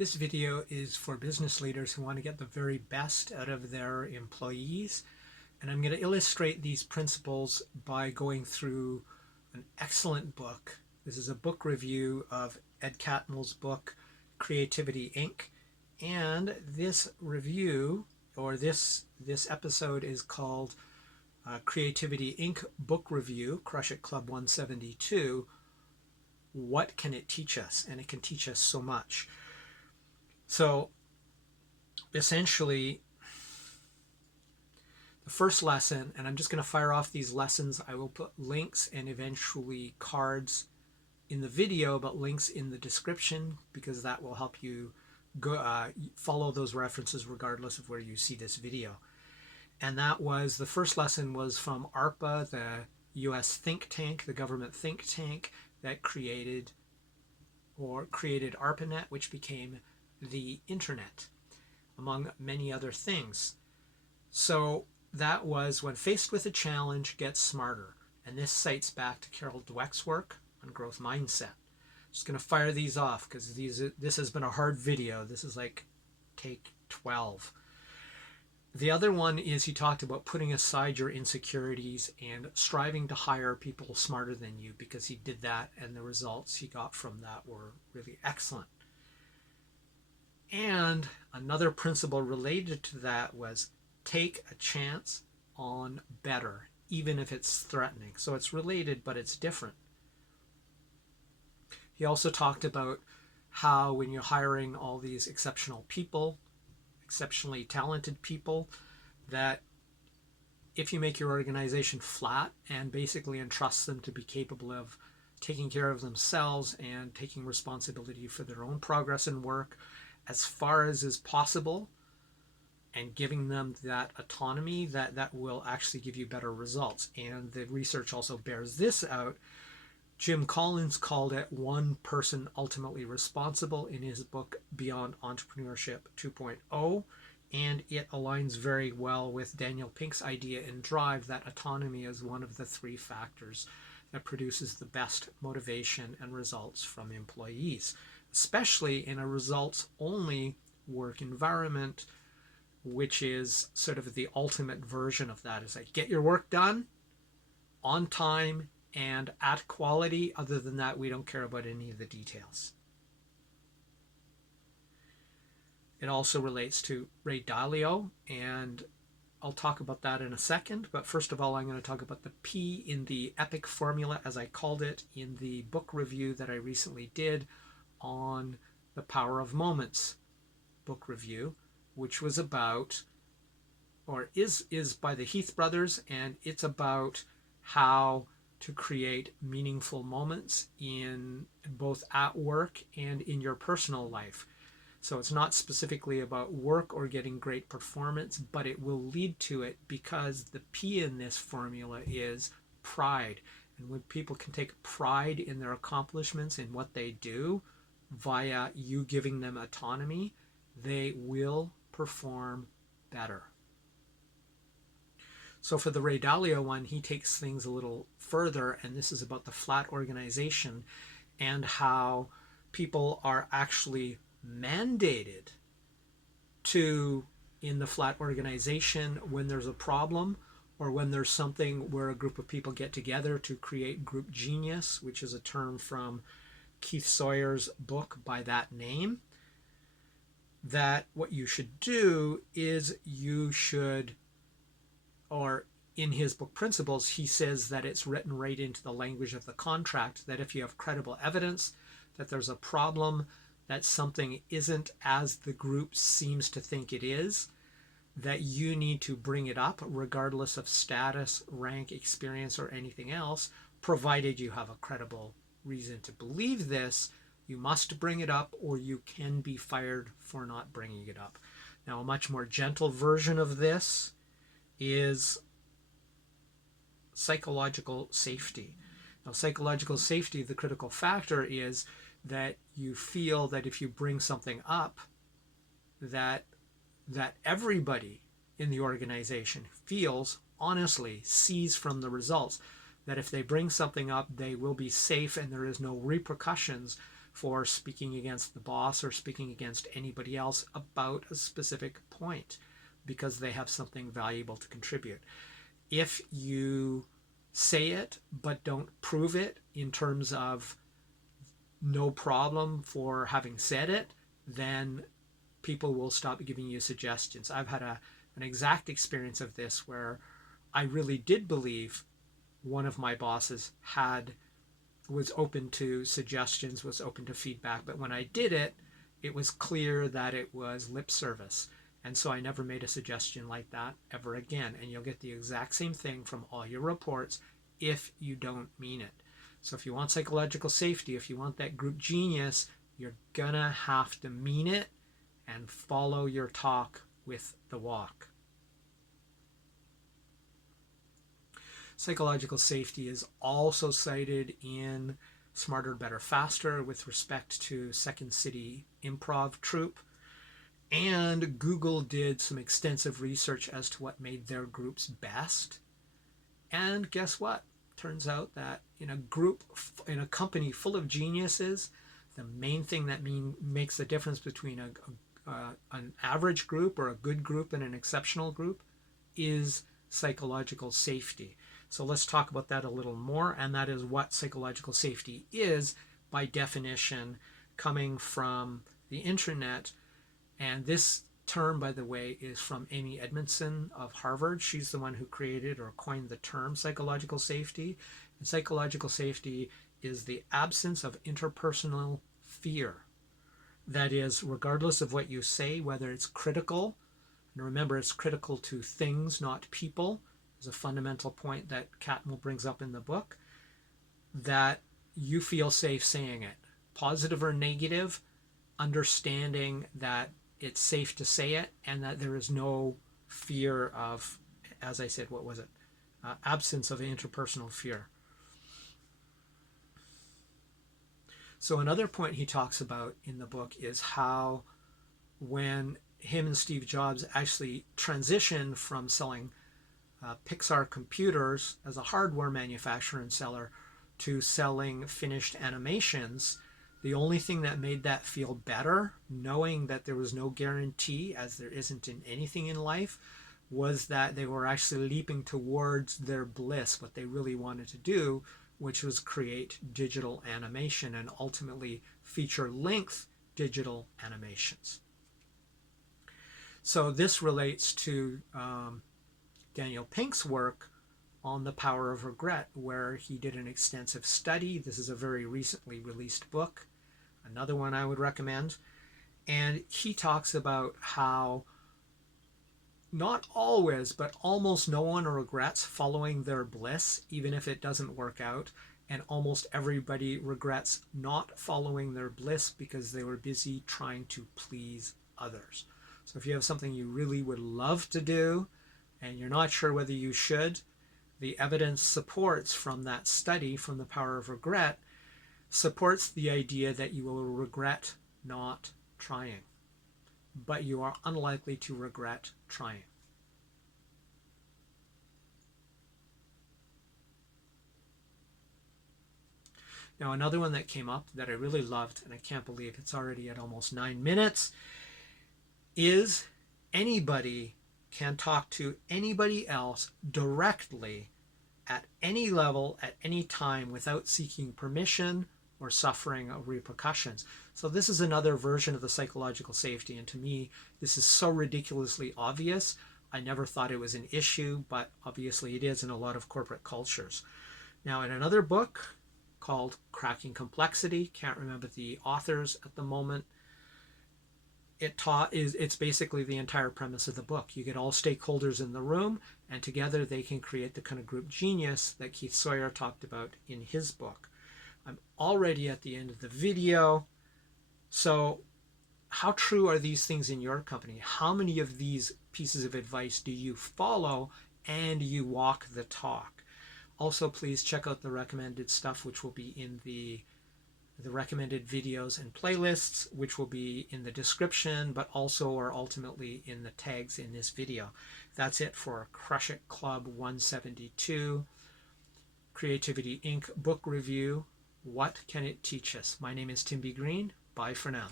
This video is for business leaders who want to get the very best out of their employees. And I'm going to illustrate these principles by going through an excellent book. This is a book review of Ed Catmull's book, Creativity Inc. And this review, or this episode, is called Creativity Inc. Book Review, Crush It Club 172. What can it teach us? And it can teach us so much. So essentially, the first lesson, and I'm just going to fire off these lessons. I will put links and eventually cards in the video, but links in the description, because that will help you go follow those references regardless of where you see this video. And that was, the first lesson was from ARPA, the US think tank, the government think tank that created ARPANET, which became the internet, among many other things. So that was, when faced with a challenge, get smarter. And this cites back to Carol Dweck's work on growth mindset. Just going to fire these off because this has been a hard video. This is like take 12. The other one is, he talked about putting aside your insecurities and striving to hire people smarter than you, because he did that and the results he got from that were really excellent. And another principle related to that was take a chance on better, even if it's threatening. So it's related, but it's different. He also talked about how when you're hiring all these exceptional people, exceptionally talented people, that if you make your organization flat and basically entrust them to be capable of taking care of themselves and taking responsibility for their own progress and work as far as is possible, and giving them that autonomy, that will actually give you better results. And the research also bears this out. Jim Collins called it one person ultimately responsible in his book Beyond Entrepreneurship 2.0, and it aligns very well with Daniel Pink's idea in Drive that autonomy is one of the three factors that produces the best motivation and results from employees, especially in a results-only work environment, which is sort of the ultimate version of that. Is like, get your work done on time and at quality. Other than that, we don't care about any of the details. It also relates to Ray Dalio, and I'll talk about that in a second. But first of all, I'm going to talk about the P in the EPIC formula, as I called it in the book review that I recently did on The Power of Moments book review, which was about, or is by the Heath brothers, and it's about how to create meaningful moments in both at work and in your personal life. So it's not specifically about work or getting great performance, but it will lead to it, because the P in this formula is pride. And when people can take pride in their accomplishments, in what they do, via you giving them autonomy, they will perform better. So for the Ray Dalio one, he takes things a little further, and this is about the flat organization and how people are actually mandated to, in the flat organization, when there's a problem or when there's something where a group of people get together to create group genius, which is a term from Keith Sawyer's book by that name, that what you should do is you should, or in his book Principles, he says that it's written right into the language of the contract, that if you have credible evidence that there's a problem, that something isn't as the group seems to think it is, that you need to bring it up regardless of status, rank, experience, or anything else, provided you have a credible reason to believe this. You must bring it up, or you can be fired for not bringing it up. Now, a much more gentle version of this is psychological safety. Now, psychological safety, the critical factor is that you feel that if you bring something up, that everybody in the organization feels, honestly, sees from the results, that if they bring something up, they will be safe and there is no repercussions for speaking against the boss or speaking against anybody else about a specific point because they have something valuable to contribute. If you say it but don't prove it in terms of no problem for having said it, then people will stop giving you suggestions. I've had an exact experience of this where I really did believe one of my bosses was open to suggestions, was open to feedback, but when I did it, it was clear that it was lip service. And so I never made a suggestion like that ever again. And you'll get the exact same thing from all your reports if you don't mean it. So if you want psychological safety, if you want that group genius, you're gonna have to mean it and follow your talk with the walk. Psychological safety is also cited in Smarter, Better, Faster with respect to Second City Improv Troupe. And Google did some extensive research as to what made their groups best. And guess what? Turns out that in a company full of geniuses, the main thing that makes the difference between an average group or a good group and an exceptional group is psychological safety. So let's talk about that a little more, and that is what psychological safety is by definition, coming from the internet. And this term, by the way, is from Amy Edmondson of Harvard. She's the one who created or coined the term psychological safety. And psychological safety is the absence of interpersonal fear. That is, regardless of what you say, whether it's critical, and remember it's critical to things, not people, is a fundamental point that Catmull brings up in the book, that you feel safe saying it. Positive or negative, understanding that it's safe to say it and that there is no fear of, as I said, absence of interpersonal fear. So another point he talks about in the book is how when him and Steve Jobs actually transitioned from selling Pixar computers as a hardware manufacturer and seller to selling finished animations, the only thing that made that feel better, knowing that there was no guarantee, as there isn't in anything in life, was that they were actually leaping towards their bliss, what they really wanted to do, which was create digital animation and ultimately feature-length digital animations. So this relates to Daniel Pink's work on the power of regret, where he did an extensive study. This is a very recently released book, another one I would recommend. And he talks about how not always, but almost no one regrets following their bliss, even if it doesn't work out. And almost everybody regrets not following their bliss because they were busy trying to please others. So if you have something you really would love to do and you're not sure whether you should, the evidence supports from that study, from the power of regret, supports the idea that you will regret not trying, but you are unlikely to regret trying. Now, another one that came up that I really loved, and I can't believe it's already at almost 9 minutes, is anybody can talk to anybody else directly at any level, at any time, without seeking permission or suffering repercussions. So this is another version of the psychological safety, and to me, this is so ridiculously obvious. I never thought it was an issue, but obviously it is in a lot of corporate cultures. Now, in another book called Cracking Complexity, can't remember the authors at the moment, it's basically the entire premise of the book. You get all stakeholders in the room, and together they can create the kind of group genius that Keith Sawyer talked about in his book. I'm already at the end of the video. So how true are these things in your company? How many of these pieces of advice do you follow and you walk the talk? Also, please check out the recommended stuff, which will be in the recommended videos and playlists, which will be in the description, but also or ultimately in the tags in this video. That's it for Crush It Club 172, Creativity Inc. book review What can it teach us? My name is Tim B. Green. Bye for now.